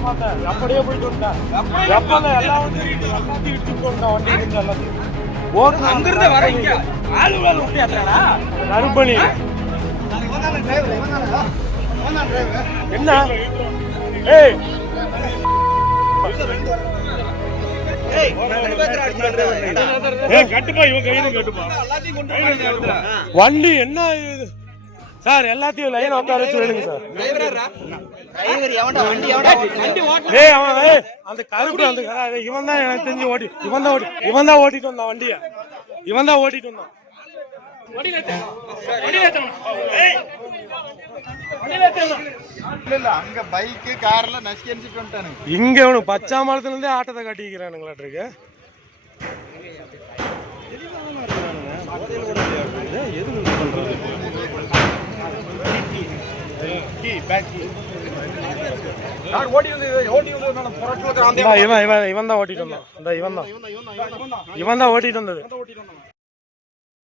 மாட்டேன் அப்படியே போயிட்டு வந்தேன் எல்லா வண்டியும் இடிச்சுட்டு வந்தேன் வண்டி இருந்து எல்லாத்தையும் அங்கிருந்து வர கருப்பணி என்ன ஏய் வண்டி என்ன சார் எல்லாத்தையும் லைன் உட்கார வச்சு விடுங்க சார். அந்த கருப்பு அந்த இவன் தான் எனக்கு தெரிஞ்சு இவன் தான் ஓட்டிட்டு வந்தான் வண்டிய இவன் தான் ஓட்டிட்டு வந்தான். இங்க பச்சாமலத்துல இருந்தே ஆட்டத்தை காட்டிக்கிறானுங்களாட்டிருக்கு. இவன் தான் ஓட்டிட்டு வந்தான். இவன் தான் ஓட்டிட்டு வந்தது.